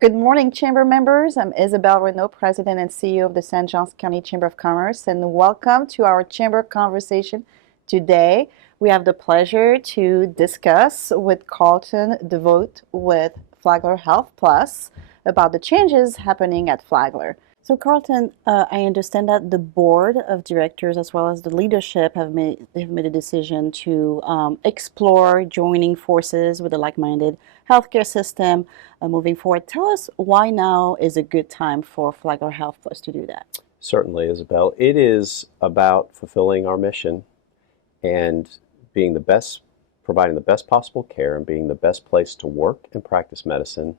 Good morning, Chamber members. I'm Isabel Renaud, President and CEO of the St. Johns County Chamber of Commerce, and welcome to our Chamber conversation today. We have the pleasure to discuss with Carlton DeVooght with Flagler Health Plus about the changes happening at Flagler. So, Carlton, I understand that the board of directors as well as the leadership have made a decision to explore joining forces with a like-minded healthcare system moving forward. Tell us why now is a good time for Flagler Health Plus to do that. Certainly, Isabel. It is about fulfilling our mission and being the best, providing the best possible care and being the best place to work and practice medicine.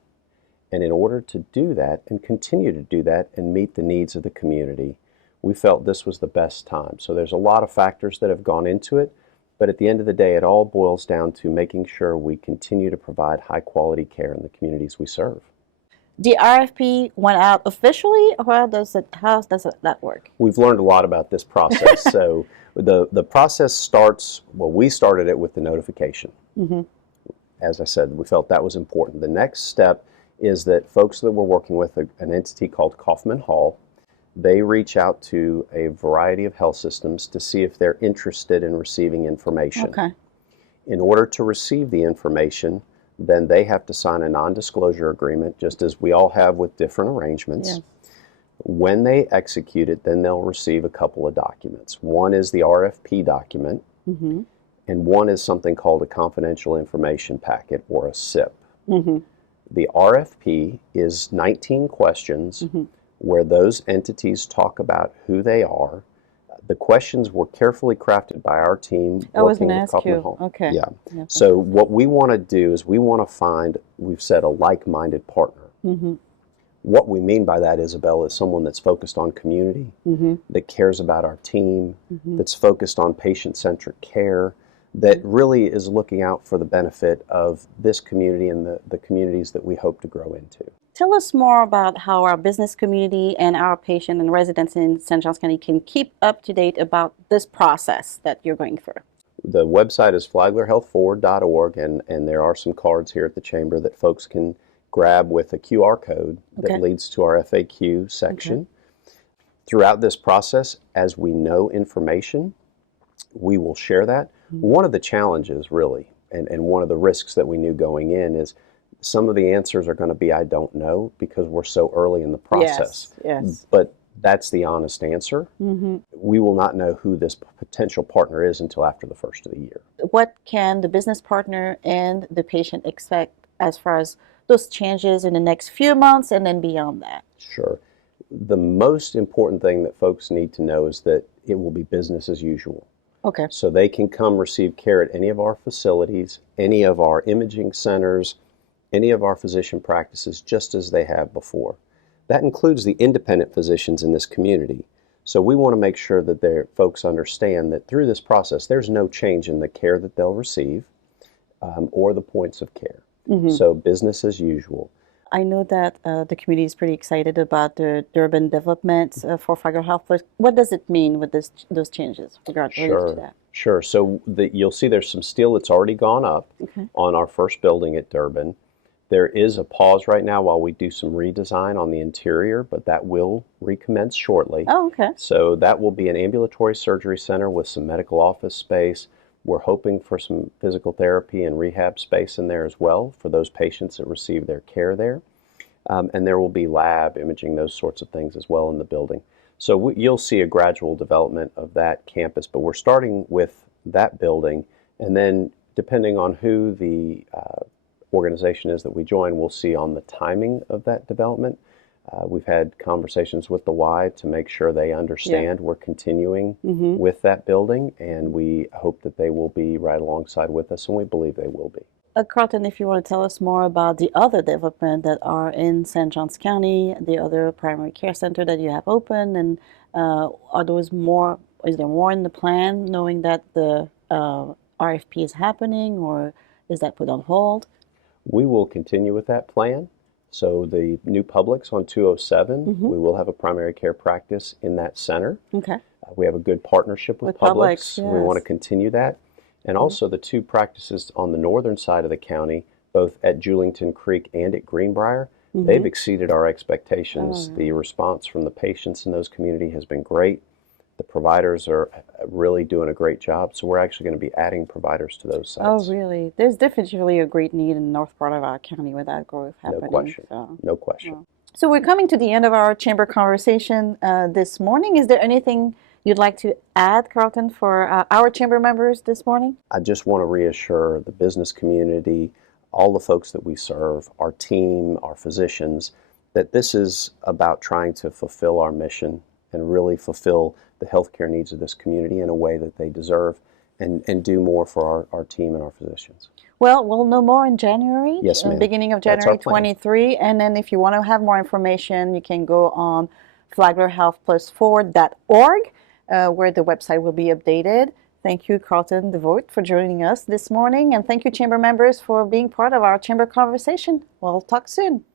And in order to do that and continue to do that and meet the needs of the community, we felt this was the best time. So there's a lot of factors that have gone into it, but at the end of the day, it all boils down to making sure we continue to provide high quality care in the communities we serve. The RFP went out officially, or how does that work? We've learned a lot about this process. So the process starts, well, we started it with the notification. Mm-hmm. As I said, we felt that was important. The next step is that folks that we're working with, an entity called Kaufman Hall, they reach out to a variety of health systems to see if they're interested in receiving information. Okay. In order to receive the information, then they have to sign a non-disclosure agreement, just as we all have with different arrangements. Yes. When they execute it, then they'll receive a couple of documents. One is the RFP document, mm-hmm. and one is something called a confidential information packet, or a SIP. Mm-hmm. The RFP is 19 questions mm-hmm. where those entities talk about who they are. The questions were carefully crafted by our team working with Kaufman Hall. Okay. Yeah. So what we want to do is we want to find, we've said, a like-minded partner. Mm-hmm. What we mean by that, Isabel, is someone that's focused on community, mm-hmm. that cares about our team, mm-hmm. that's focused on patient-centric care, that really is looking out for the benefit of this community and the communities that we hope to grow into. Tell us more about how our business community and our patient and residents in St. Johns County can keep up to date about this process that you're going through. The website is flaglerhealthforward.org, and there are some cards here at the Chamber that folks can grab with a QR code that leads to our FAQ section. Okay. Throughout this process, as we know information, we will share that. Mm-hmm. One of the challenges, really, and one of the risks that we knew going in is some of the answers are going to be I don't know because we're so early in the process. Yes. But that's the honest answer. Mm-hmm. We will not know who this potential partner is until after the first of the year. What can the business partner and the patient expect as far as those changes in the next few months and then beyond that? Sure. The most important thing that folks need to know is that it will be business as usual. Okay. So they can come receive care at any of our facilities, any of our imaging centers, any of our physician practices, just as they have before. That includes the independent physicians in this community. So we want to make sure that their folks understand that through this process, there's no change in the care that they'll receive or the points of care. Mm-hmm. So business as usual. I know that the community is pretty excited about the urban development for Flagler Health. What does it mean with those changes related to that? Sure. So you'll see there's some steel that's already gone up on our first building at Durbin. There is a pause right now while we do some redesign on the interior, but that will recommence shortly. Oh, okay. So that will be an ambulatory surgery center with some medical office space. We're hoping for some physical therapy and rehab space in there as well for those patients that receive their care there. And there will be lab imaging, those sorts of things as well in the building. So you'll see a gradual development of that campus, but we're starting with that building, and then depending on who the organization is that we join, we'll see on the timing of that development. We've had conversations with the Y to make sure they understand we're continuing with that building, and we hope that they will be right alongside with us, and we believe they will be. Carlton, if you want to tell us more about the other development that are in St. Johns County, the other primary care center that you have open, and are those more? Is there more in the plan, knowing that the RFP is happening, or is that put on hold? We will continue with that plan. So the new Publix on 207, we will have a primary care practice in that center. Okay. We have a good partnership with Publix. Yes. We want to continue that. And also the two practices on the northern side of the county, both at Julington Creek and at Greenbrier, They've exceeded our expectations. The response from the patients in those community has been great. The providers are really doing a great job, so we're actually going to be adding providers to those Oh, sites. really? There's definitely a great need in the north part of our county with that growth No happening. question. So, No question. well. So we're coming to the end of our chamber conversation this morning. Is there anything you'd like to add, Carlton, for our chamber members this morning? I just want to reassure the business community, all the folks that we serve, our team, our physicians, that this is about trying to fulfill our mission and really fulfill the healthcare needs of this community in a way that they deserve and do more for our team and our physicians. Well, we'll know more in January, Yes, ma'am. beginning of That's our January plan. 23. And then if you want to have more information, you can go on flaglerhealthplus4.org, where the website will be updated. Thank you, Carlton DeVooght, for joining us this morning. And thank you, chamber members, for being part of our chamber conversation. We'll talk soon.